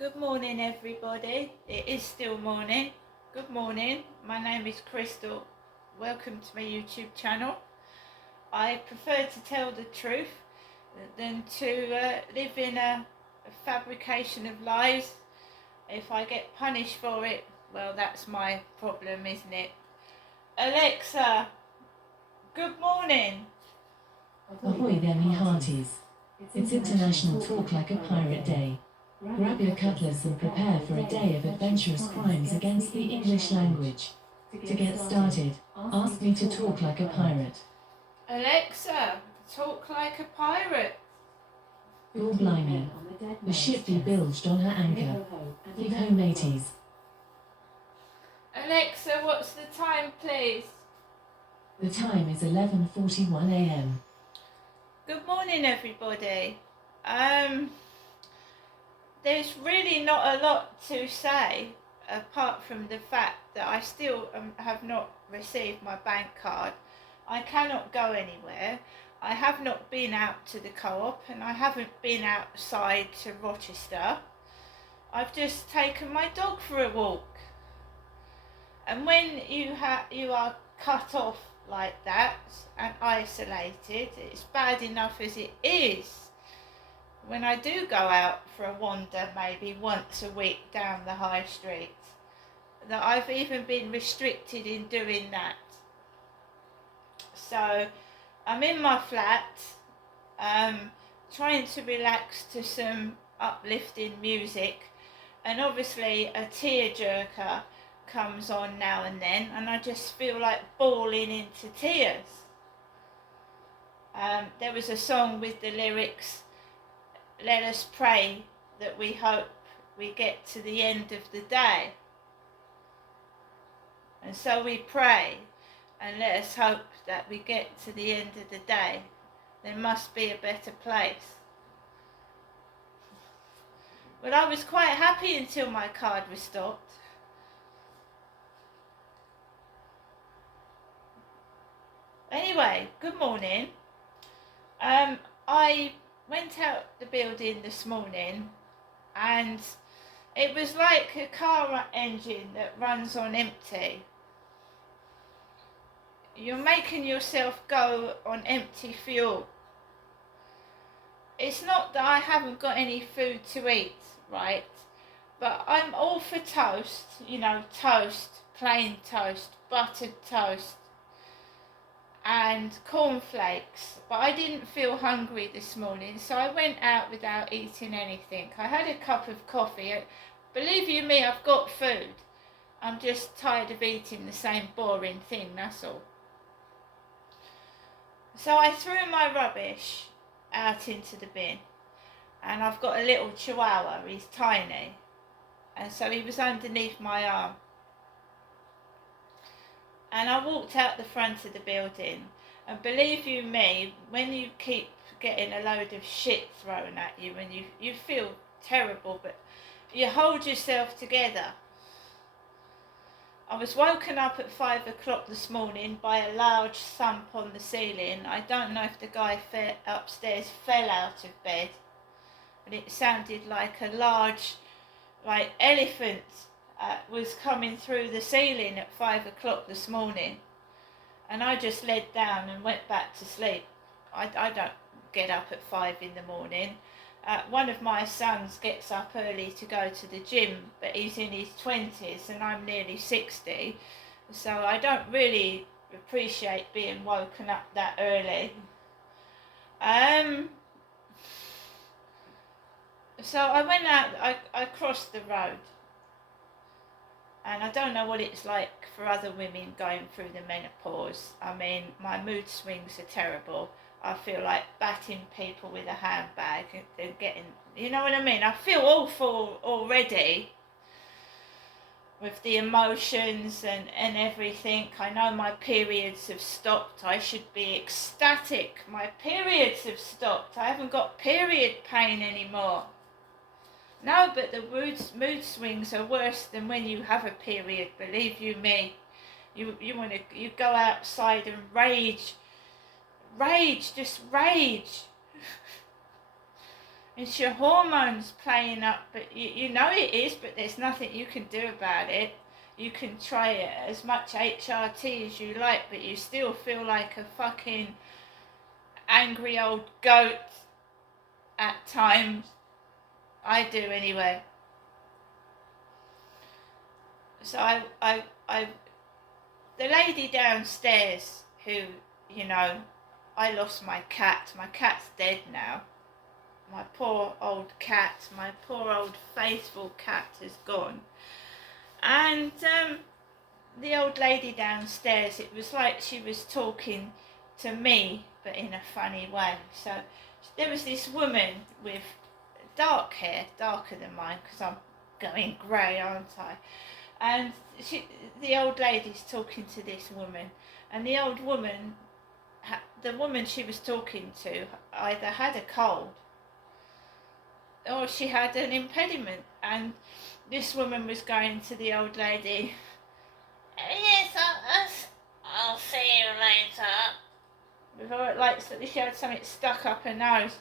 Good morning, everybody. It is still morning. Good morning. My name is Crystal. Welcome to my YouTube channel. I prefer to tell the truth than to live in a fabrication of lies. If I get punished for it, well, that's my problem, isn't it? Alexa, good morning. Ahoy there, me hearties. It's International Talk Like a Pirate Day. Grab your cutlass and prepare for a day of adventurous crimes against the English language. To get started, ask me to talk like a pirate. Alexa, talk like a pirate. You're blimey. The ship be bilged on her anchor. Heave ho, mateys. Alexa, what's the time, please? The time is 11:41 a.m. Good morning, everybody. There's really not a lot to say apart from the fact that I still have not received my bank card. I cannot go anywhere. I have not been out to the co-op and I haven't been outside to Rochester. I've just taken my dog for a walk. And when you are cut off like that and isolated, it's bad enough as it is. When I do go out for a wander, maybe once a week down the high street, that I've even been restricted in doing that. So I'm in my flat, trying to relax to some uplifting music, and obviously a tearjerker comes on now and then, and I just feel like bawling into tears. There was a song with the lyrics, "Let us pray that we hope we get to the end of the day." And so we pray and let us hope that we get to the end of the day. There must be a better place. Well, I was quite happy until my card was stopped. Anyway, good morning. I went out the building this morning and it was like a car engine that runs on empty. You're making yourself go on empty fuel. It's not that I haven't got any food to eat, right? But I'm all for toast, toast, plain toast, buttered toast, and cornflakes, but I didn't feel hungry this morning, so I went out without eating anything. I had a cup of coffee. Believe you me, I've got food. I'm just tired of eating the same boring thing, that's all. So I threw my rubbish out into the bin, and I've got a little chihuahua. He's tiny, and so he was underneath my arm. And I walked out the front of the building, and believe you me, when you keep getting a load of shit thrown at you and you feel terrible, but you hold yourself together. I was woken up at 5 o'clock this morning by a large thump on the ceiling. I don't know if the guy upstairs fell out of bed, but it sounded like a large, elephant was coming through the ceiling at 5 o'clock this morning, and I just laid down and went back to sleep. I don't get up at 5 in the morning. One of my sons gets up early to go to the gym, but he's in his 20s and I'm nearly 60, so I don't really appreciate being woken up that early. So I went out, I crossed the road. And I don't know what it's like for other women going through the menopause. I mean, my mood swings are terrible. I feel like batting people with a handbag and getting, you know what I mean? I feel awful already with the emotions and everything. I know my periods have stopped. I should be ecstatic. My periods have stopped. I haven't got period pain anymore. No, but the mood swings are worse than when you have a period, believe you me. You go outside and rage, just rage. It's your hormones playing up, but you know it is, but there's nothing you can do about it. You can try it as much HRT as you like, but you still feel like a fucking angry old goat at times. I do anyway. So the lady downstairs who, you know, I lost my cat. My cat's dead now. My poor old cat, my poor old faithful cat is gone. And the old lady downstairs, it was like she was talking to me, but in a funny way. So there was this woman with dark hair, darker than mine, because I'm going grey, aren't I? And the old lady's talking to this woman, and the old woman, the woman she was talking to, either had a cold or she had an impediment, and this woman was going to the old lady, yes, I'll see you later. Before, like, she had something stuck up her nose.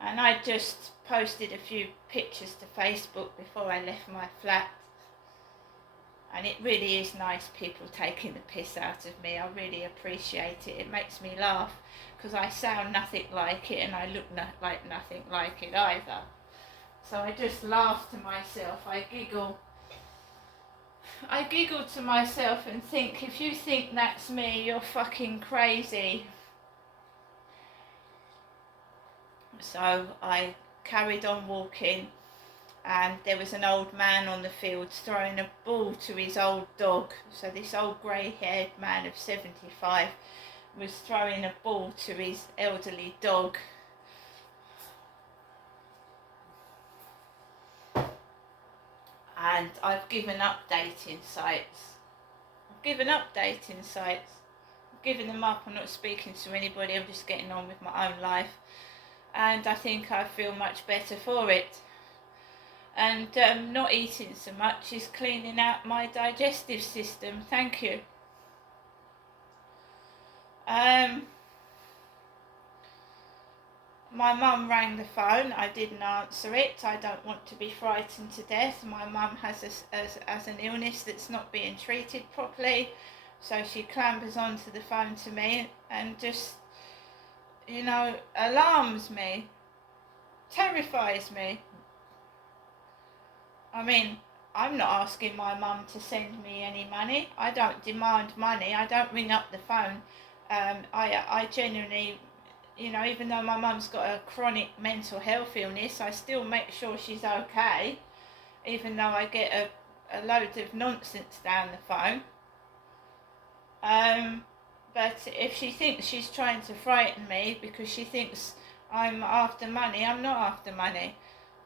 And I just posted a few pictures to Facebook before I left my flat. And it really is nice people taking the piss out of me. I really appreciate it. It makes me laugh because I sound nothing like it and I look like nothing like it either. So I just laugh to myself. I giggle to myself and think, if you think that's me, you're fucking crazy. So I carried on walking, and there was an old man on the fields throwing a ball to his old dog. So this old grey-haired man of 75 was throwing a ball to his elderly dog. And I've given up dating sites. I've given them up. I'm not speaking to anybody. I'm just getting on with my own life. And I think I feel much better for it. And not eating so much is cleaning out my digestive system. Thank you. My mum rang the phone. I didn't answer it. I don't want to be frightened to death. My mum has an illness that's not being treated properly, so she clambers onto the phone to me and just, you know, alarms me, terrifies me. I mean, I'm not asking my mum to send me any money. I don't demand money. I don't ring up the phone. I genuinely, you know, even though my mum's got a chronic mental health illness, I still make sure she's okay, even though I get a load of nonsense down the phone. But if she thinks she's trying to frighten me because she thinks I'm after money, I'm not after money.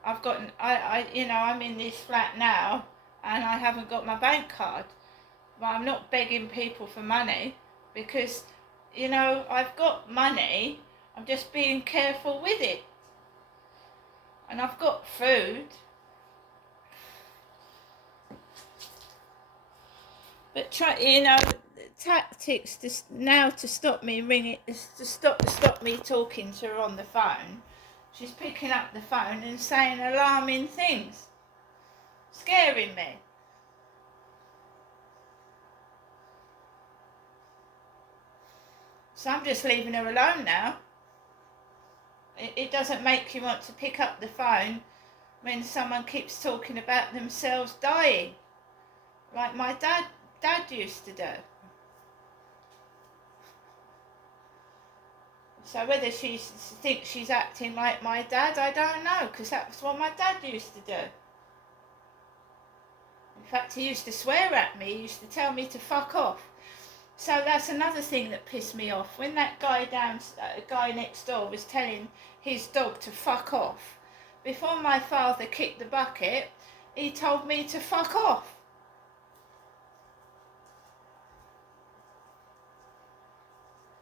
I'm in this flat now and I haven't got my bank card. But I'm not begging people for money because, you know, I've got money. I'm just being careful with it. And I've got food. But tactics to stop me ringing, to stop me talking to her on the phone. She's picking up the phone and saying alarming things, scaring me. So I'm just leaving her alone now. It doesn't make you want to pick up the phone when someone keeps talking about themselves dying, like my dad used to do. So whether she thinks she's acting like my dad, I don't know, because that's what my dad used to do. In fact, he used to swear at me. He used to tell me to fuck off. So that's another thing that pissed me off. When that guy next door was telling his dog to fuck off, before my father kicked the bucket, he told me to fuck off.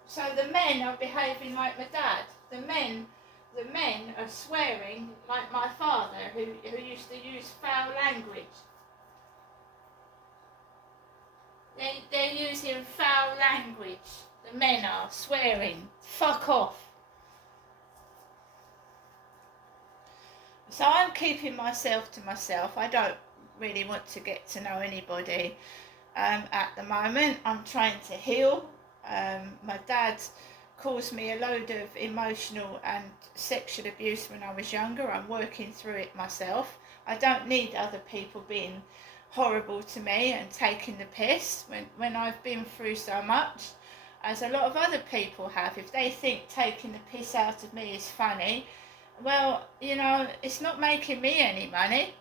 So the men are behaving like my dad. The men are swearing like my father, who used to use foul language. They're using foul language. The men are swearing. Fuck off. So I'm keeping myself to myself. I don't really want to get to know anybody at the moment. I'm trying to heal. My dad caused me a load of emotional and sexual abuse when I was younger. I'm working through it myself. I don't need other people being horrible to me and taking the piss when I've been through so much, as a lot of other people have. If they think taking the piss out of me is funny, well, you know, it's not making me any money.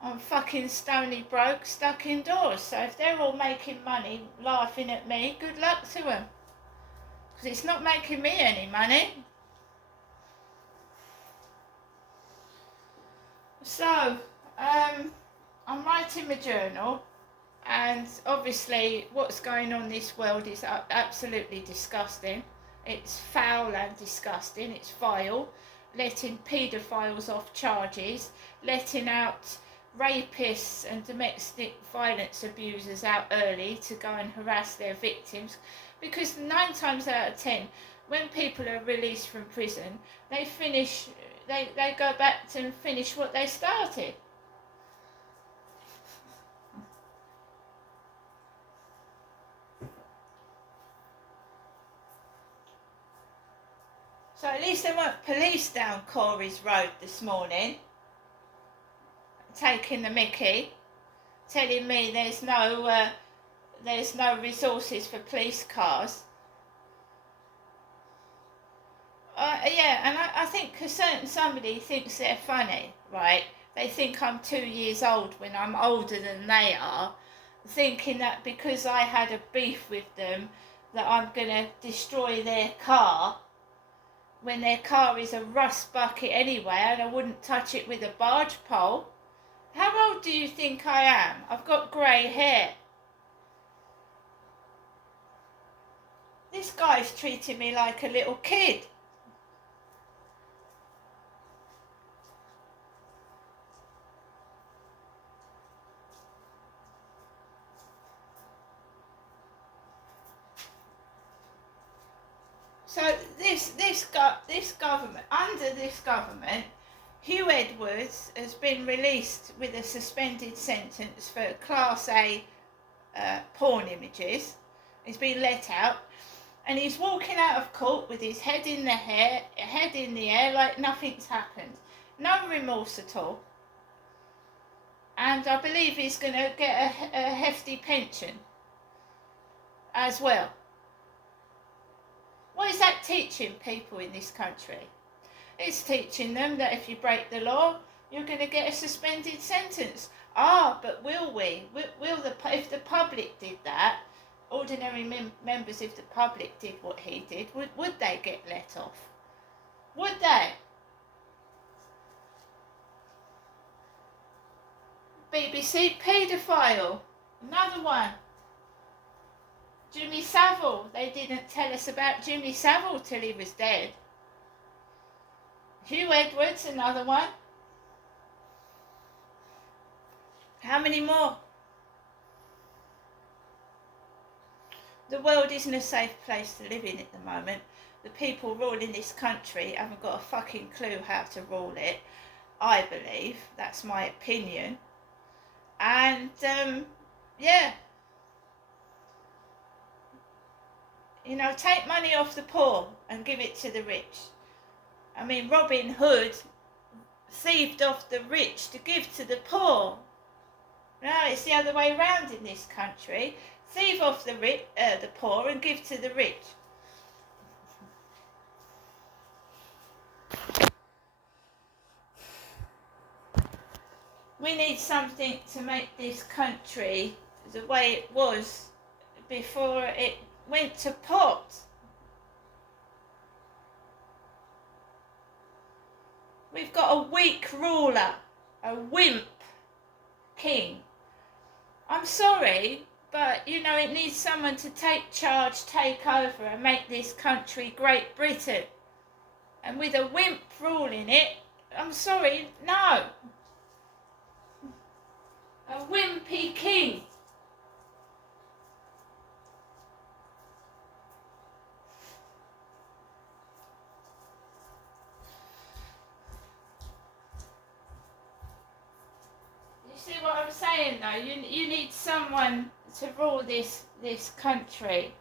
I'm fucking stony broke, stuck indoors. So if they're all making money laughing at me, good luck to them. Because it's not making me any money. So, I'm writing my journal, and obviously what's going on in this world is absolutely disgusting. It's foul and disgusting. It's vile. Letting paedophiles off charges, letting out rapists and domestic violence abusers out early to go and harass their victims, because 9 times out of 10 when people are released from prison, they go back to finish what they started. So at least there weren't police down Corey's Road this morning taking the mickey, telling me there's no resources for police cars. Yeah, and I think because somebody thinks they're funny, right? They think I'm 2 years old when I'm older than they are, thinking that because I had a beef with them that I'm going to destroy their car, when their car is a rust bucket anyway and I wouldn't touch it with a barge pole. How old do you think I am? I've got grey hair. This guy's treating me like a little kid. So this government, under this government, Hugh Edwards has been released with a suspended sentence for Class A porn images. He's been let out, and he's walking out of court with his head in the air like nothing's happened. No remorse at all. And I believe he's going to get a hefty pension as well. What is that teaching people in this country? It's teaching them that if you break the law, you're going to get a suspended sentence. But will we? If the public did that, ordinary members, if the public did what he did, would they get let off? Would they? BBC paedophile, another one. Jimmy Savile, they didn't tell us about Jimmy Savile till he was dead. Hugh Edwards, another one. How many more? The world isn't a safe place to live in at the moment. The people ruling this country haven't got a fucking clue how to rule it, I believe. That's my opinion. And, yeah. You know, take money off the poor and give it to the rich. I mean, Robin Hood thieved off the rich to give to the poor. No, it's the other way around in this country. Thieve off the poor and give to the rich. We need something to make this country the way it was before it went to pot. We've got a weak ruler, a wimp king. I'm sorry, but you know, it needs someone to take charge, take over and make this country Great Britain. And with a wimp ruling it, I'm sorry, no. A wimpy king. saying though, you need someone to rule this country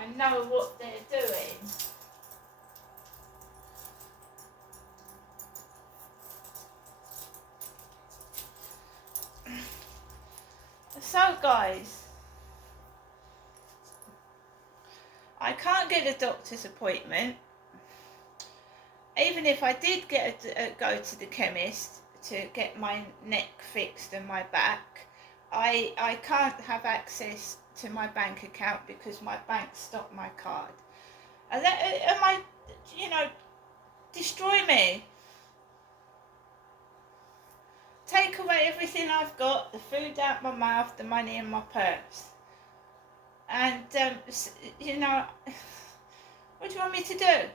and know what they're doing. So guys, I can't get a doctor's appointment. Even if I did go to the chemist to get my neck fixed and my back, I can't have access to my bank account because my bank stopped my card. And that, am I, destroy me. Take away everything I've got, the food out my mouth, the money in my purse. And, what do you want me to do?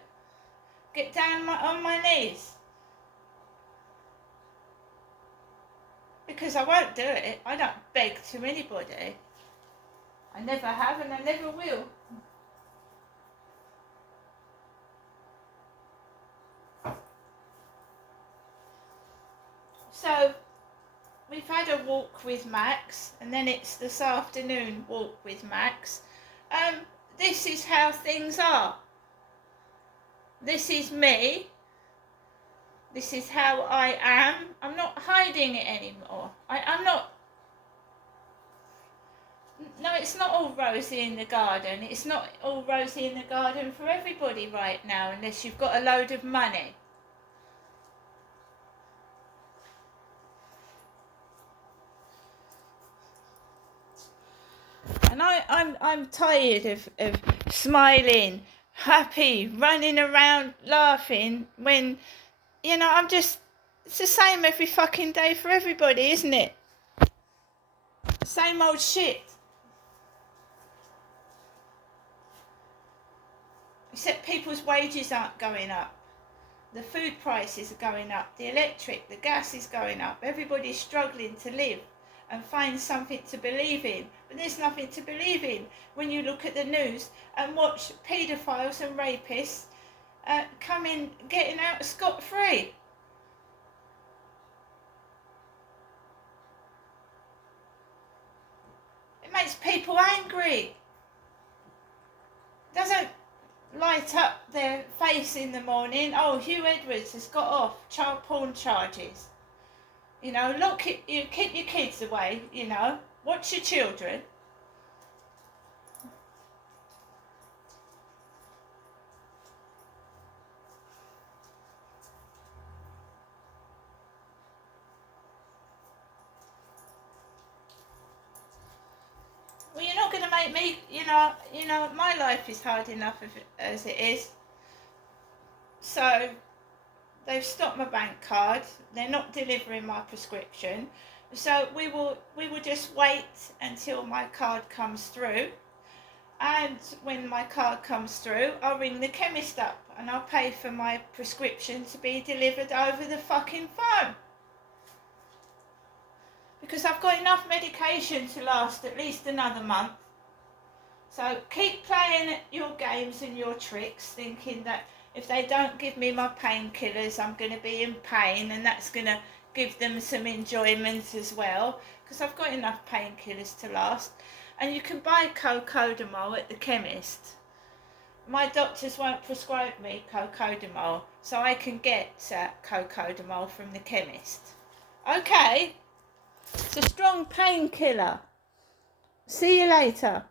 Get down on my knees? Because I won't do it. I don't beg to anybody. I never have and I never will. So, we've had a walk with Max, and then it's this afternoon walk with Max. This is how things are. This is me. This is how I am. I'm not hiding it anymore. I'm not. No, it's not all rosy in the garden. It's not all rosy in the garden for everybody right now, unless you've got a load of money. And I'm tired of smiling, happy, running around, laughing when, it's the same every fucking day for everybody, isn't it? Same old shit. Except people's wages aren't going up. The food prices are going up. The electric, the gas is going up. Everybody's struggling to live and find something to believe in. But there's nothing to believe in when you look at the news and watch paedophiles and rapists getting out scot-free. It makes people angry. Doesn't light up their face in the morning. Oh, Hugh Edwards has got off child porn charges. Keep your kids away, watch your children. Well, you're not going to make me, my life is hard enough as it is. So, they've stopped my bank card. They're not delivering my prescription. So we will just wait until my card comes through. And when my card comes through, I'll ring the chemist up and I'll pay for my prescription to be delivered over the fucking phone. Because I've got enough medication to last at least another month. So keep playing your games and your tricks, thinking that if they don't give me my painkillers, I'm going to be in pain, and that's going to give them some enjoyment as well, because I've got enough painkillers to last. And you can buy Cocodamol at the chemist. My doctors won't prescribe me Cocodamol, so I can get Cocodamol from the chemist. Okay, it's a strong painkiller. See you later.